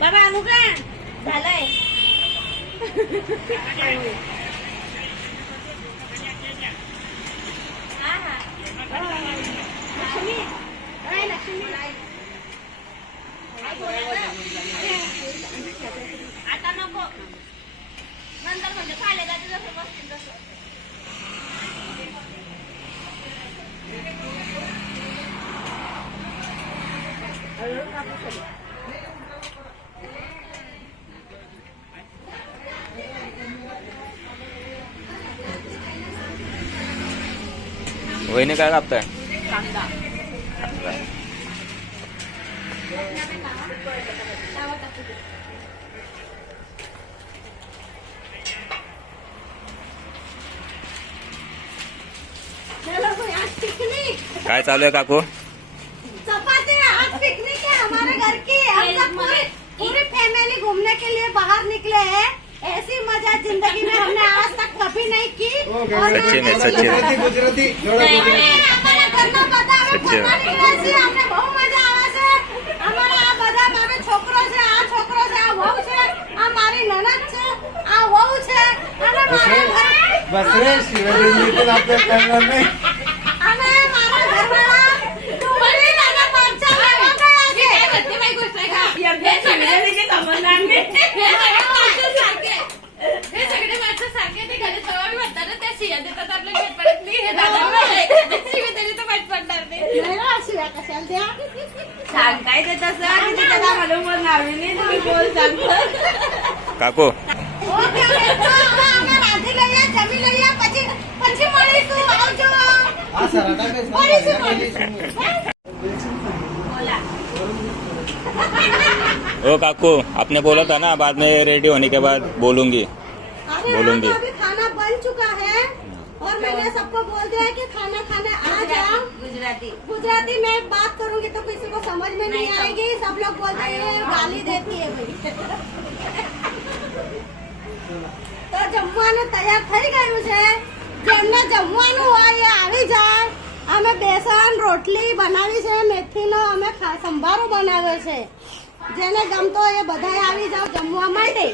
बाबा अनुका झालंय लक्ष्मी लक्ष्मी आता नको नंतर म्हणजे खाले जाते जसं बसतील तसं वहिनी काय कापताय? कांदा काय चालू आहे काकू? चपाती आज पिकनिक है हमारे घर की। हम सब पूरी फैमिली घूमने के लिए बाहर निकले हैं। ऐसी मजा जिंदगी में हमने आज तक कभी नहीं की। सच्ची में सच्ची में गुजराती हमारा घरना बता सच्ची में हमने બહુ મજા આવે છે। અમારા આ બધા મારો છોકરો છે, આ છોકરો છે, આ વહુ છે, આ મારી નનદ છે, આ વહુ છે અને મારા बस रे शिवाजी पण आपल्या करणार नाही અને મારા ઘરવાળા ડુંગળી અને મરચાં લેવા ગયા છે। सत्यमाई गोष्ट आहे का हे सगळे समजणार नाही हे सगळे माणसं सारखे ते घरी सगळं म्हणतात ना त्या शिया देतात आपल्या घेत पडत नाही हे दादा शिवी तरी तर माहित पडणार नाही नाही ना, शिव्या कशाला द्या। सांगताय ते तसं आणि ते त्याला म्हणून मग नावी नाही तुम्ही बोल सांगतो काकू ઓકે અમે રાંધી લઈએ, જમી લઈએ, પછી મળીશું। આવજો। हा सराटा काय बोला ओ काकू आपने बोला था ना बाद में रेडी होने के बाद बोलूंगी। अरे बोलूंगी। हाँ, तो अभी खाना बन चुका है और मैंने सबको बोल दिया है कि खाना खाने आ जाओ। गुजराती गुजराती में बात करूंगी तो किसी को समझ में नहीं आएगी। सब लोग बोलते हैं गाली देती है भाई। તો જમવાનું તૈયાર થઈ ગયું છે। જેમને જમવાનું હોય એ આવી જાય। અમે બેસન રોટલી બનાવી છે, મેથીનો અમે સંભારો બનાવ્યો છે। જેને ગમતો હોય એ બધાય આવી જાવ જમવા માટે।